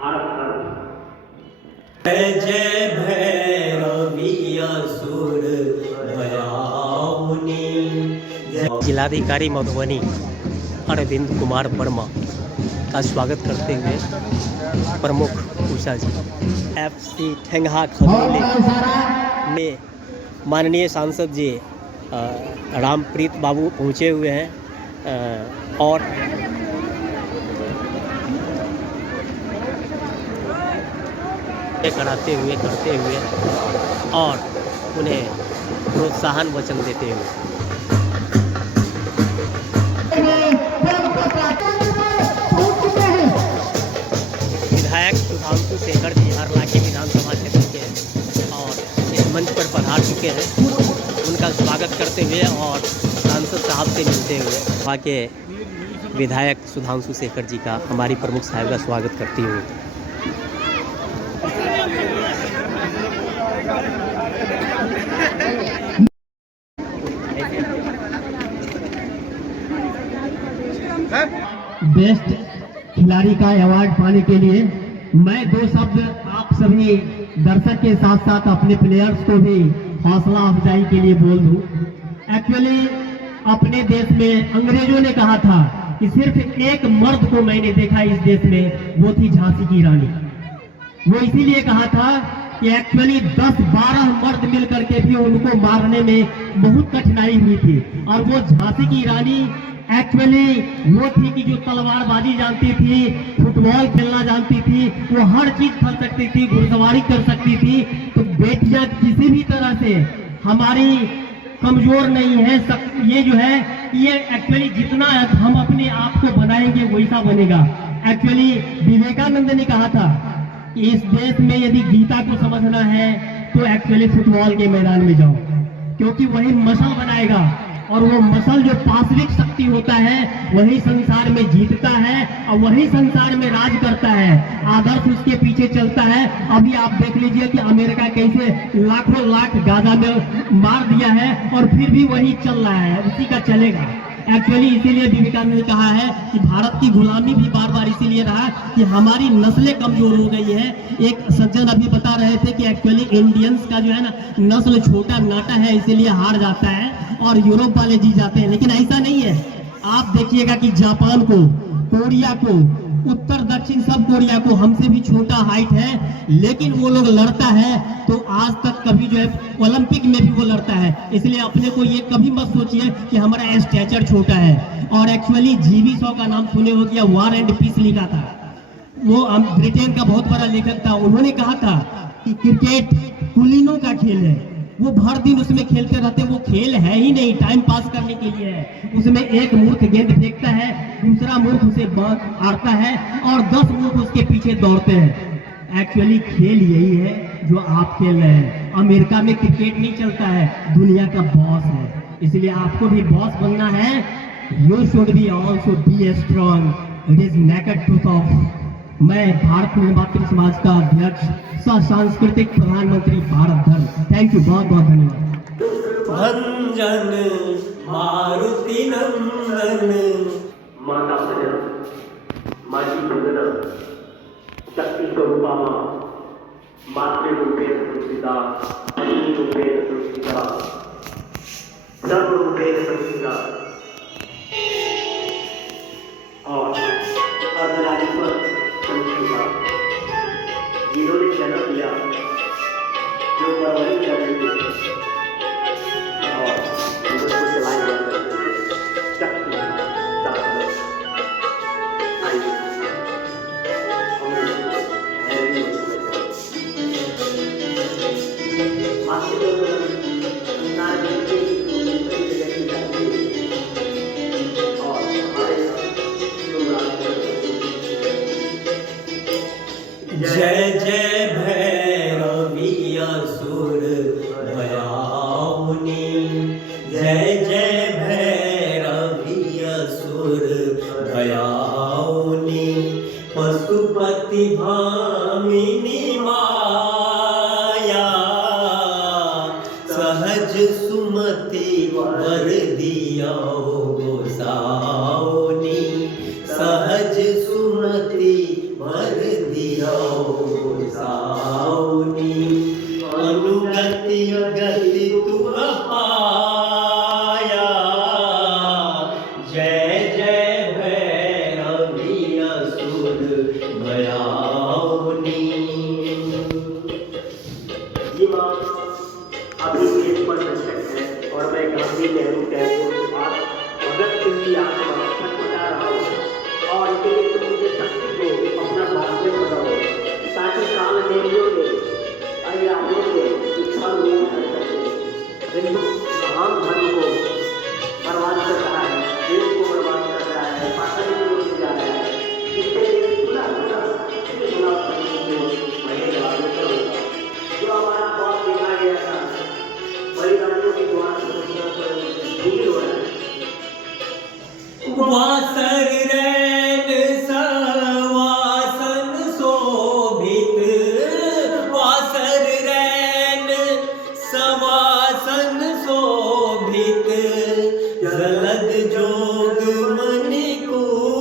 जय जय भैरवी असुर भयाउनि। जिलाधिकारी मधुबनी अरविंद कुमार वर्मा का स्वागत करते हुए प्रमुख उषा जी FC ठेंगहा खनौली में माननीय सांसद जी रामप्रीत बाबू पहुँचे हुए हैं और करते हुए और उन्हें प्रोत्साहन वचन देते हुए विधायक सुधांशु शेखर जी हरलाखी विधानसभा क्षेत्र के हैं और इस मंच पर पधार चुके हैं। उनका स्वागत करते हुए और सांसद साहब से मिलते हुए वहाँ के विधायक सुधांशु शेखर जी का हमारी प्रमुख साहब का स्वागत करती हुई बेस्ट खिलाड़ी का अवार्ड पाने के लिए मैं दो शब्द आप सभी दर्शक के साथ साथ अपने प्लेयर्स को भी हौसला अफजाई के लिए बोल दूं। एक्चुअली अपने देश में अंग्रेजों ने कहा था कि सिर्फ एक मर्द को मैंने देखा इस देश में, वो थी झांसी की रानी। वो इसीलिए कहा था कि एक्चुअली 10-12 मर्द मिलकर के भी उनको मारने में बहुत कठिनाई हुई थी और वो झांसी की रानी एक्चुअली वो थी कि जो तलवारबाजी जानती थी, फुटबॉल खेलना जानती थी, वो हर चीज कर सकती थी, घुड़सवारी कर सकती थी। तो बेटियां किसी भी तरह से हमारी कमजोर नहीं है। ये जो है ये एक्चुअली जितना हम अपने आप को बनाएंगे वैसा बनेगा। एक्चुअली विवेकानंद ने कहा था कि इस देश में यदि गीता को समझना है तो एक्चुअली फुटबॉल के मैदान में जाओ, क्योंकि वही मसल बनाएगा और वो मसल जो पाशविक शक्ति होता है वही संसार में जीतता है और वही संसार में राज करता है। आदर्श उसके पीछे चलता है। अभी आप देख लीजिए कि अमेरिका कैसे लाखों लाख गाजा में मार दिया है और फिर भी वही चल रहा है, उसी का चलेगा। एक्चुअली इसीलिए विवेकानंद ने कहा है कि भारत की गुलामी भी बार बार इसीलिए रहा कि हमारी नस्लें कमजोर हो गई है। एक सज्जन अभी बता रहे थे कि एक्चुअली इंडियंस का जो है ना नस्ल छोटा नाटा है, इसीलिए हार जाता है और यूरोप वाले जीत जाते हैं, लेकिन ऐसा नहीं है। आप देखिएगा कि जापान को, कोरिया को, उत्तर दक्षिण सब कोरिया को हमसे भी छोटा हाइट है, लेकिन वो लोग लड़ता है तो आज तक कभी जो है ओलंपिक में भी वो लड़ता है। इसलिए अपने को ये कभी मत सोचिए कि हमारा स्टैचर छोटा है। और एक्चुअली जीवी शॉ का नाम सुने हो गया, वॉर एंड पीस लिखा था, वो ब्रिटेन का बहुत बड़ा लेखक था। उन्होंने कहा था कि क्रिकेट कुलीनों का खेल है, वो भर दिन उसमें खेलते रहते, वो खेल है ही नहीं, टाइम पास करने के लिए है। उसमें एक मूर्ख गेंद फेंकता है, दूसरा मूर्ख उसे मारता है और 10 मूर्ख उसके पीछे दौड़ते हैं। एक्चुअली खेल यही है जो आप खेल रहे हैं। अमेरिका में क्रिकेट नहीं चलता है, दुनिया का बॉस है। इसलिए आपको भी बॉस बनना है। You should be also be strong, it is naked truth of. मैं भारत निर्वाचन समाज का अध्यक्ष सह सांस्कृतिक प्रधानमंत्री भारत धर्म। थैंक यू, बहुत बहुत धन्यवाद। भंजन मारुति नंदन माता सजना माझी वंदना शक्ति स्वरूपा मातृरूपेण संस्थिता अग्निरूपेण संस्थिता सर्वरूपेण संस्थिता और अर्धनारीश्वर संस्थिता। जिन्होंने जन्म लिया, जो परवरिश कर रही है और उनको चलाई जा सकती है शक्ति ताकत आयु जय जय भैरवी असुर भयाउनि। जय जय भैरवी असुर भयाउनि। पशुपति भामिनी माया सहज सुमति वर दिया गोसाउनि। सहज सुमति वर दिया सावनी अनुगति गति तू पाया जय जय भैरवी असुर भयावनी। जी माँ, अभी पेट पर दस्तक है और मैं गांधी नेहरू टैगोर के पास भगत सिंह की आत्मा छटपटा रहा हूँ और इसके लिए तुम मुझे शक्ति को अपना दास्य बनाओ ताकि काल नेमियों के अयाजों के इच्छा रूप कर सके। हिंदू महान धर्म को बर्बाद कर रहा है, देश को बर्बाद कर रहा है, पाखंड की ओर जा रहा है। इससे खुला खुला जो हमारा बहुत देखा गया था परिवारों के द्वारा भूमि हो रहा है। वासर रैन सवासन शोभित वासर रैन सवासन शोभित जलद जोग मणिकूका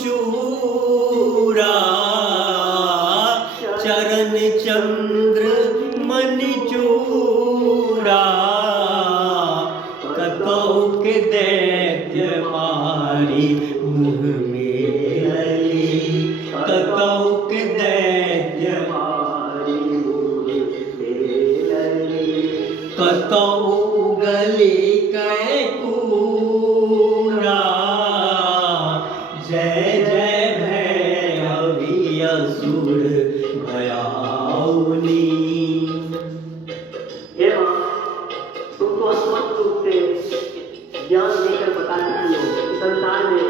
मणिचूरा चरण चंद्र मणिचूरा कतौक दैत्य मारी मुँह में लली कतौक दैत्य मारी मुँह में लली कतौ गली कैकूरा जय जय भैरवी असुर भयावनी। हे माँ, तुम तो स्पष्ट रूप से ज्ञान देकर बता चुकी हो कि संसार में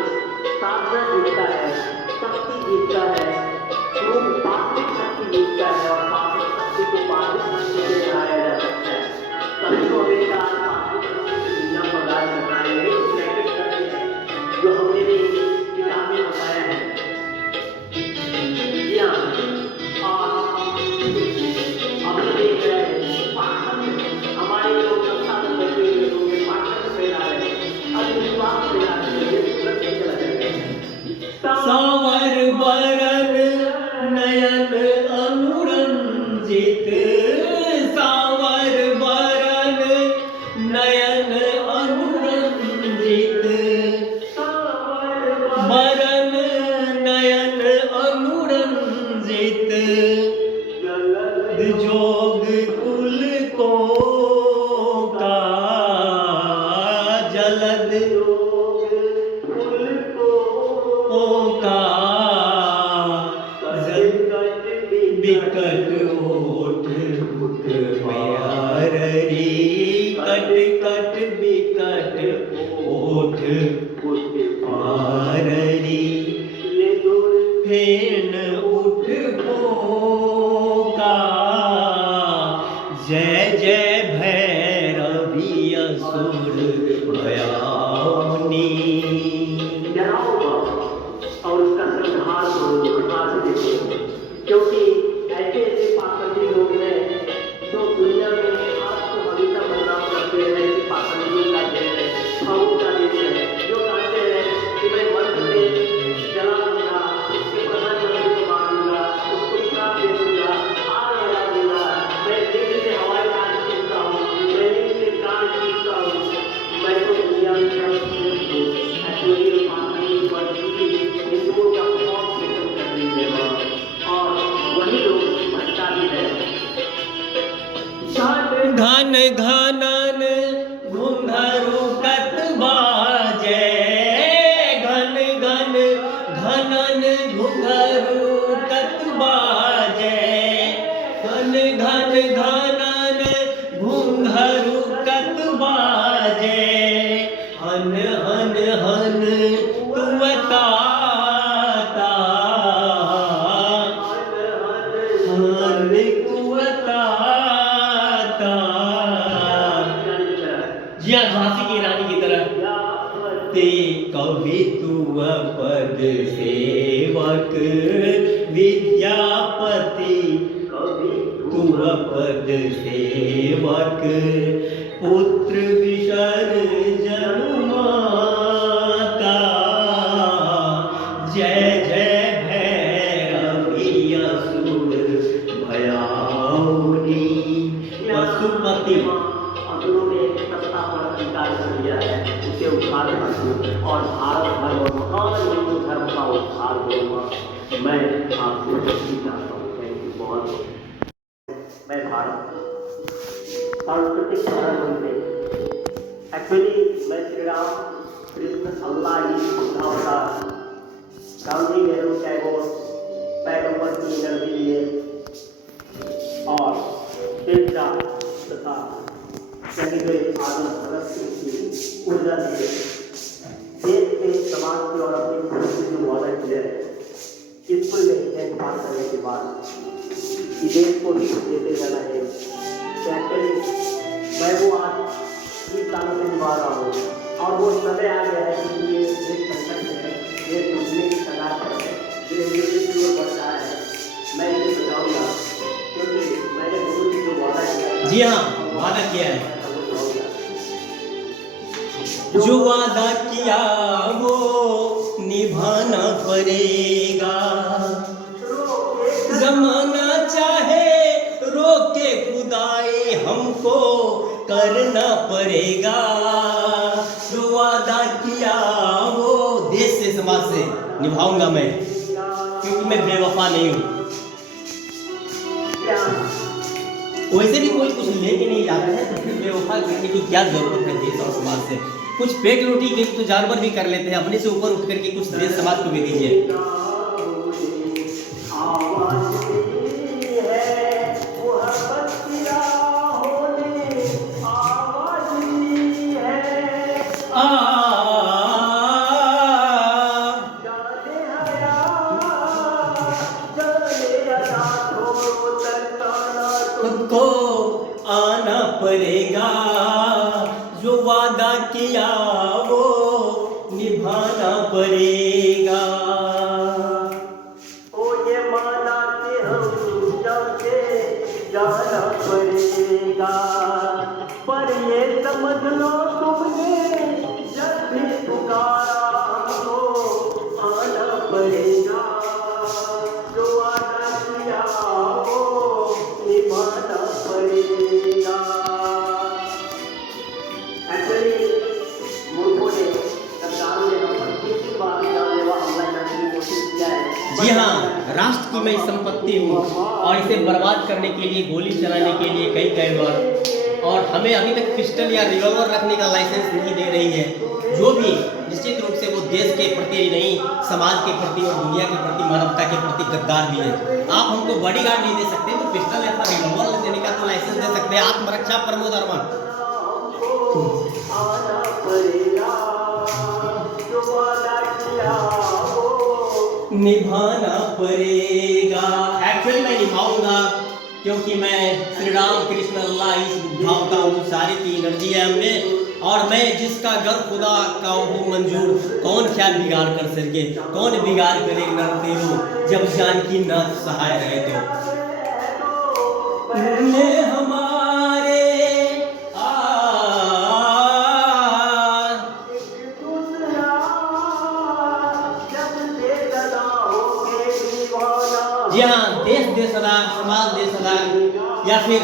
साधना जीतता है, शक्ति जीतता है, रूप पात्विक शक्ति जीतता है और पात्विक शक्ति को पात्विक शक्ति से हराया जा सकता है। तभी तो हमेशा पात्विक शक्ति की दुनिया प्रदान करना है, यही प्रैक्टिस करनी है जो हमने भी किताब में बताया है। जी हाँ, और अभी देख रहे हैं पाखंड हमारे लोग संसाधन बैठे हुए लोग पाखंड फैला रहे हैं, अंधविश्वास फैला रहे हैं, ये सूरत नहीं चला जाएगा। सावर बरन नयन अनुरंजित सावर बरन नयन अनुरंजित बरन नयन अनुरंजित जोग कुल को का जलद जोग कुल को का बिकट ओठ मुख में हररी कट कट बिकट ओठ हररी फेन उठ का जय जय भैरवी असुर भयावनी। जलाओ और उसका संहार करो, घटना से देखो, क्योंकि ऐसे ऐसे पाखंडी लोग हैं जो दुनिया में आज को हमेशा बदनाम करते हैं कि पाखंडियों का देश है, भावों का देश है, जो कहते हैं कि मैं मंत्र से जला दूंगा, उसके प्रधानमंत्री को मार दूंगा, उसको श्राप दे दूंगा, आग लगा दूंगा, मैं दिल से हवाई जहाज खींचता हूँ, मैं दिल से प्राण खींचता हूँ, मैं तो दुनिया में एक्चुअली पाखंडी परिस्थिति हिंदुओं का बहुत खत्म कर दी है और वही लोग भटका भी है। घन घनन घुंघरू कत बाजे घन घन घनन घुंघरू कत बाजे घन घन घनन घुंघरू कत बाजे हन हन हन तुवता हन कुवता जिया झांसी की रानी की तरह ते कवि तू पद सेवक विद्यापति कवि तू पद सेवक पुत्र विसर्जन स्वीकार कर लिया है उसे उद्धार करूँ और भारत धर्म और महान हिंदू धर्म का उद्धार करूँगा। मैं आपसे विनती चाहता हूँ। थैंक यू बहुत। मैं भारत सांस्कृतिक प्रधानमंत्री एक्चुअली मैं श्री राम कृष्ण अल्लाह ही बुद्धा अवतार गांधी नेहरू टैगोर पैगंबर की एनर्जी लिए और शिक्षा तथा शहीद आजम भगत सिंह की ऊर्जा लिए देश के समाज के और अपनी खुद से जो वादा किया है स्कूल में एग्जाम पास करने के बाद इस देश को भी देते जाना है। मैं वो आज 20 सालों से निभा रहा हूँ और वो समय आ गया है कि ये देश संकट में है, देश डूबने की कगार पर है, ये की ओर बढ़ रहा है। मैं इसे बचाऊंगा क्योंकि मैंने गुरु जी जो वादा किया। जी हाँ, वादा किया है। जो वादा किया वो निभाना पड़ेगा, जमाना चाहे रोके खुदाई हमको करना पड़ेगा। जो वादा किया वो देश से समाज से निभाऊंगा मैं, क्योंकि मैं बेवफा नहीं हूँ। वैसे भी कोई कुछ लेके नहीं जाता है तो फिर बेवफा करने की क्या जरूरत है देश और समाज से। कुछ पेट रोटी के तो जानवर भी कर लेते हैं, अपने से ऊपर उठ करके कुछ देश समाज को भी दीजिए। को आना पड़ेगा, जो वादा किया वो निभाना पड़ेगा। ओ ये माना कि हम जाके जाना पड़ेगा, पर ये समझ लो तुमने जब भी पुकारा हमको आना पड़ेगा। जो वादा किया वो निभाना पड़ेगा। एक्चुअली मुल्कों ने सरकारों ने हम पर कितनी बार जानलेवा हमला करने की कोशिश किया है। जी हाँ, राष्ट्र की मैं संपत्ति हूँ और इसे बर्बाद करने के लिए, गोली चलाने के लिए कई बार, और हमें अभी तक पिस्टल या रिवॉल्वर रखने का लाइसेंस नहीं दे रही है। जो भी निश्चित रूप से वो देश के प्रति नहीं, समाज के प्रति और दुनिया के प्रति, मानवता के प्रति गद्दार भी है। आप हमको बॉडीगार्ड नहीं दे सकते तो पिस्टल या रिवॉल्वर देने का तो लाइसेंस दे सकते हैं। आत्मरक्षा परमो धर्म निभाना पड़ेगा। एक्चुअली मैं निभाऊंगा क्योंकि मैं श्री राम कृष्ण अल्लाह इस बुद्धाओं का हूँ, सारी की एनर्जी है हमने, और मैं जिसका घर खुदा का हूँ मंजूर, कौन क्या बिगाड़ कर सके, कौन बिगाड़ करे नर तेरो, जब जानकी नाथ सहाय रहे तो हमारे जी हाँ, देश दे सदा, समाज दे सदा, या फिर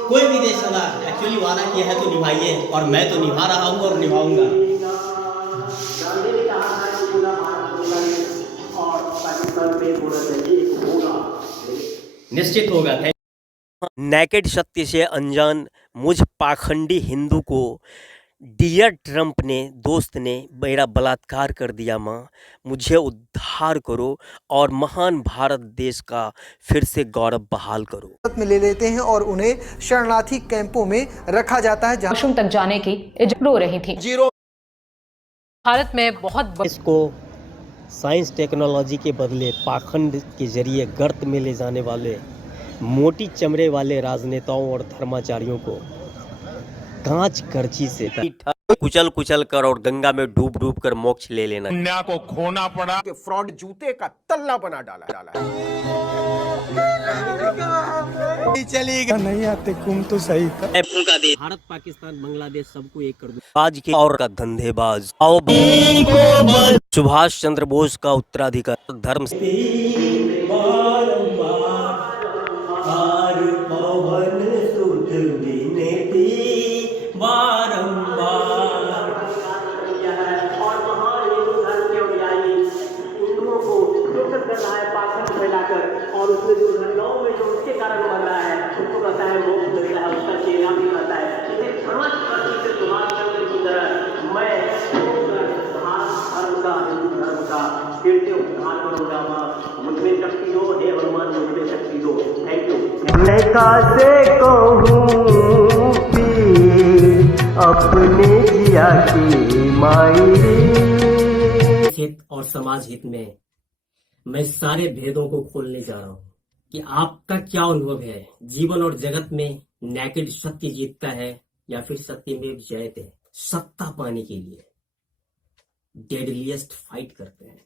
कोई भी दे सदा। एक्चुअली वादा किया है तो निभाइए, और मैं तो निभा रहा हूँ और निभाऊंगा। गांधी ने कहा था कि पूरा भारत होगा और पाकिस्तान में पूरा एक होगा, निश्चित होगा। नेकेड सत्य से अनजान मुझ पाखंडी हिंदू को डियर ट्रंप ने, दोस्त ने मेरा बलात्कार कर दिया। माँ मुझे उद्धार करो और महान भारत देश का फिर से गौरव बहाल करो। में ले लेते हैं और उन्हें शरणार्थी कैंपों में रखा जाता है जहां वॉशरूम तक जाने की इजाजत रो रही थी। भारत में बहुत इसको साइंस टेक्नोलॉजी के बदले पाखंड के जरिए गर्त में ले जाने वाले मोटी चमड़े वाले राजनेताओं और धर्माचार्यों को कांच करची से कुचल कुचल कर और गंगा में डूब डूब कर मोक्ष ले लेना। दुनिया को खोना पड़ा कि फ्रॉड जूते का तल्ला बना डाला है। चलेगा नहीं आते कुम तो सही था। भारत पाकिस्तान बांग्लादेश सबको एक कर दूं। आज के और का धंधेबाज आओ सुभाष चंद्र बोस का उत्तराधिकार धर्म बारंबार किया है और महान हिंदू धर्म के अनुयायी हिंदुओं को शोषित कर रहा है पाखंड फैलाकर, और उसमें जो घटनाओं में जो उसके कारण बन रहा है उसको कहता है मोक्ष मिल रहा है, उसका चेला भी कहता है। इसे समाज क्रांति से सुभाष चंद्र की तरह मैं भारत धर्म का, हिंदू धर्म का फिर से उद्धार करूंगा। मुझमें शक्ति दो हे हनुमान, मुझमें शक्ति दो। Thank you. कैसे कहूँ अपने जिया की मायरी। हित और समाज हित में मैं सारे भेदों को खोलने जा रहा हूँ कि आपका क्या अनुभव है। जीवन और जगत में नेकेड सत्य जीतता है या फिर सत्यमेव जयते। सत्ता पाने के लिए डेडलिएस्ट फाइट करते हैं।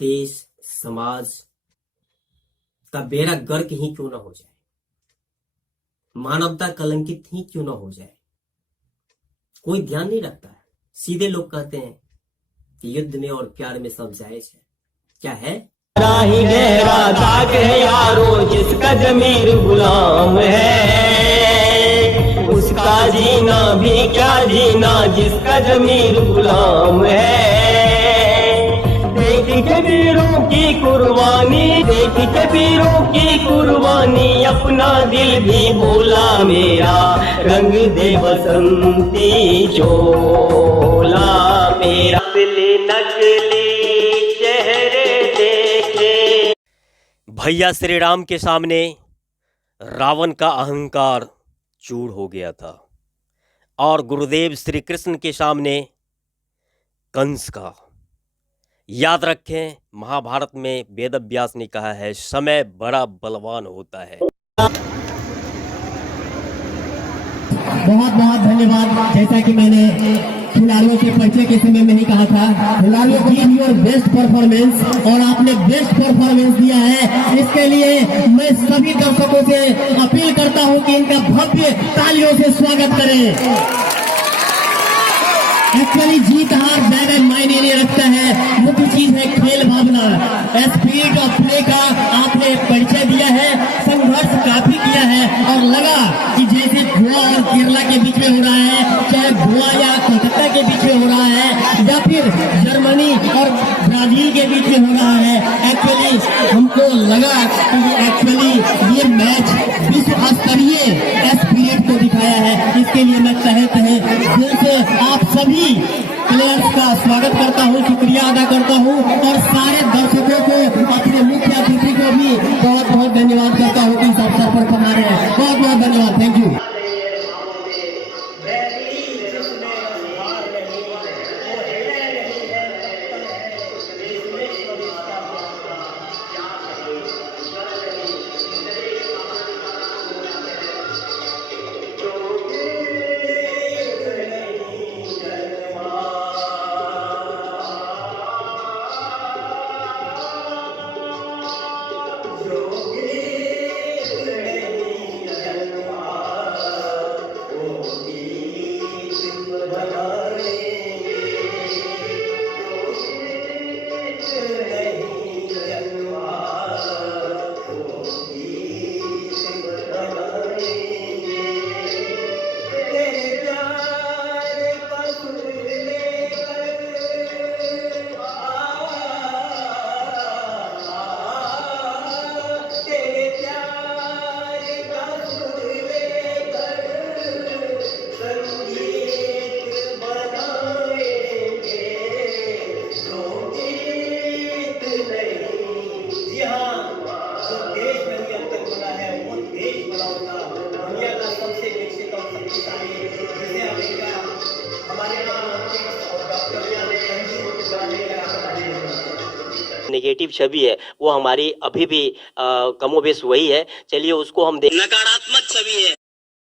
देश समाज का बेड़ा गर्क ही क्यों ना हो जाए, मानवता कलंकित ही क्यों ना हो जाए, कोई ध्यान नहीं रखता है। सीधे लोग कहते हैं कि युद्ध में और प्यार में सब जायज है। क्या है? ही गहरा दाग है यारो, जिसका जमीर गुलाम है, उसका जीना भी क्या जीना, जिसका जमीर गुलाम है। देख के वीरों की कुर्बानी, देख के वीरों की कुर्बानी, अपना दिल भी भूला मेरा, रंग दे बसंती चोला मेरा। नकली चेहरे देखे। भैया श्री राम के सामने रावण का अहंकार चूर हो गया था और गुरुदेव श्री कृष्ण के सामने कंस का। याद रखें, महाभारत में वेदव्यास ने कहा है, समय बड़ा बलवान होता है। बहुत बहुत धन्यवाद। जैसा कि मैंने खिलाड़ियों के परिचय के समय में ही कहा था, खिलाड़ियों को गिव योर बेस्ट परफॉर्मेंस, और आपने बेस्ट परफॉर्मेंस दिया है। इसके लिए मैं सभी दर्शकों से अपील करता हूं कि इनका भव्य तालियों से स्वागत करें। एक्चुअली जीत हार ज्यादा मायने नहीं रखता है, मुख्य चीज है खेल भावना। स्पिरिट ऑफ प्ले का आपने परिचय दिया है, संघर्ष काफी किया है, और लगा कि जैसे गोवा और केरला के बीच में हो रहा है, चाहे गोवा या कोलकाता के बीच में हो रहा है, या फिर जर्मनी और ब्राजील के बीच में हो रहा है। एक्चुअली हमको लगा कि एक्चुअली ये मैच विश्व स्तरीय स्पिरिट को दिखाया है। इसके लिए मैं तहे तहे दिल से आप सभी प्लेयर्स का स्वागत करता हूं, शुक्रिया अदा करता हूं, और सारे दर्शकों को, अपने मुख्य अतिथि को भी बहुत बहुत धन्यवाद करता हूं कि इस अवसर पर पधारे हैं। बहुत बहुत धन्यवाद। Thank you. नेगेटिव छवि है वो हमारी अभी भी कमोबेश वही है। चलिए उसको हम देख। नकारात्मक छवि है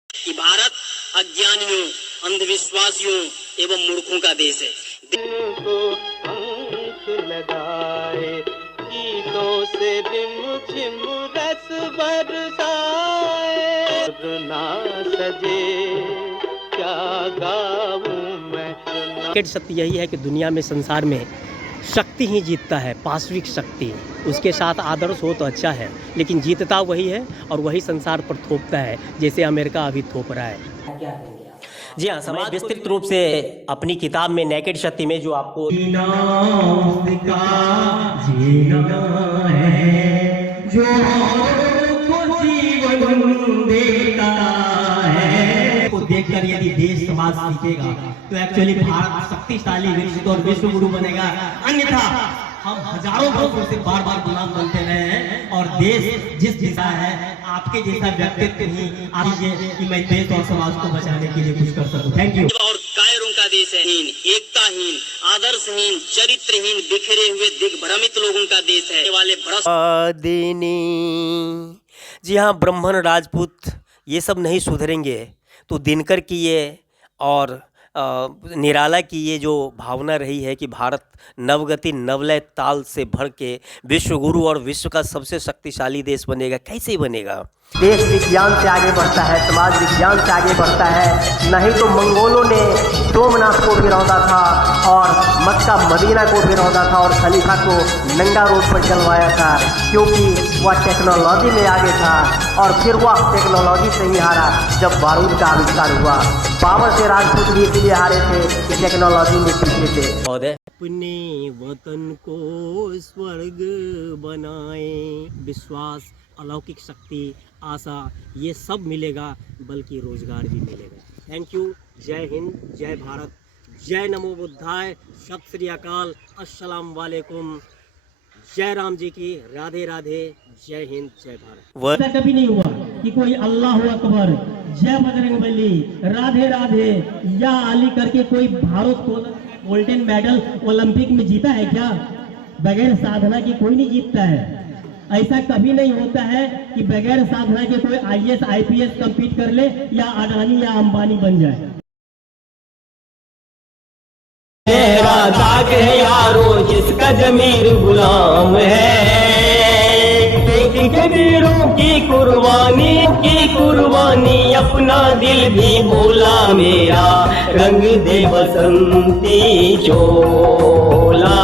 कि भारत अज्ञानियों, अंधविश्वासियों एवं मूर्खों का देश है। लगाए गीतों से रिमझिम रस बरसाए, ना सजे क्या गाऊं मैं। सत्य यही है कि दुनिया में, संसार में शक्ति ही जीतता है, पाशविक शक्ति। उसके साथ आदर्श हो तो अच्छा है, लेकिन जीतता वही है और वही संसार पर थोपता है, जैसे अमेरिका अभी थोप रहा है। जी हाँ, समाज विस्तृत रूप से अपनी किताब में नेकेड शक्ति में जो आपको जीना है जो को जीवन देता है, को देखकर यदि देश समाज सीखेगा तो एक्चुअली भारत शक्तिशाली विकसित और विश्व गुरु बनेगा। अन्यथा हम हजारों वर्षों से बार बार गुलाम बनते रहे हैं और देश जिस दिशा है, आपके जैसा व्यक्तित्व ही आइए कि मैं देश और समाज को बचाने के लिए कुछ कर सकूं। Thank you. और कायरों का देश है, एकताहीन, आदर्शहीन, चरित्रहीन, बिखरे हुए दिग्भ्रमित लोगों का देश है वाले जी हाँ, ब्राह्मण राजपूत ये सब नहीं सुधरेंगे तो दिनकर की ये और निराला की ये जो भावना रही है कि भारत नवगति नवलय ताल से भर के विश्व गुरु और विश्व का सबसे शक्तिशाली देश बनेगा, कैसे बनेगा? देश विज्ञान से आगे बढ़ता है, समाज विज्ञान से आगे बढ़ता है। नहीं तो मंगोलों ने सोमनाथ को भी रौंदा था और मक्का मदीना को भी रौंदा था और खलीफा को नंगा रोड पर चलवाया था, क्योंकि वह टेक्नोलॉजी में आगे था। और फिर वह टेक्नोलॉजी से ही हारा जब बारूद का आविष्कार हुआ। बाबर से राजपूत भी इसलिए हारे थे कि टेक्नोलॉजी में पीछे थे। अपने वतन को स्वर्ग बनाए, विश्वास, अलौकिक शक्ति, आशा, ये सब मिलेगा, बल्कि रोजगार भी मिलेगा। Thank you. जय हिंद, जय भारत, जय नमो बुद्धाय, सत श्री अकाल, अस्सलाम वालेकुम, जय राम जी की, राधे राधे, जय हिंद, जय भारत। ऐसा कभी नहीं हुआ कि कोई अल्लाह अकबर, जय बजरंगबली, राधे राधे या अली करके कोई भारत गोल्डन मेडल ओलंपिक में जीता है क्या? बगैर साधना की कोई नहीं जीतता है। ऐसा कभी नहीं होता है कि बगैर साधना के कोई IAS IPS कंपीट कर ले या अडानी या अंबानी बन जाए। मेरा दाग है यारो जिसका जमीर गुलाम है, कबीरों की कुर्बानी अपना दिल भी भूला मेरा, रंग दे बसंती चोला।